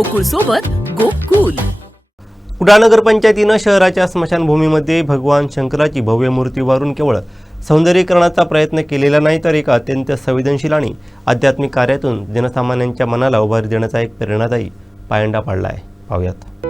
गोकुळ सोबत गोकुल। कुडाळ नगरपंचायतीने शहराच्या स्मशानभूमीमध्ये भगवान शंकराची भव्य मूर्ती उभारून केवळ सौंदर्यीकरणाचा प्रयत्न केलेला नाही, तर एका अत्यंत संवेदनशील आणि आध्यात्मिक कार्यातून जनसामान्यांच्या मनाला उभारी देण्याचा एक प्रेरणादायी पायंडा पाडला आहे। पाहूयात।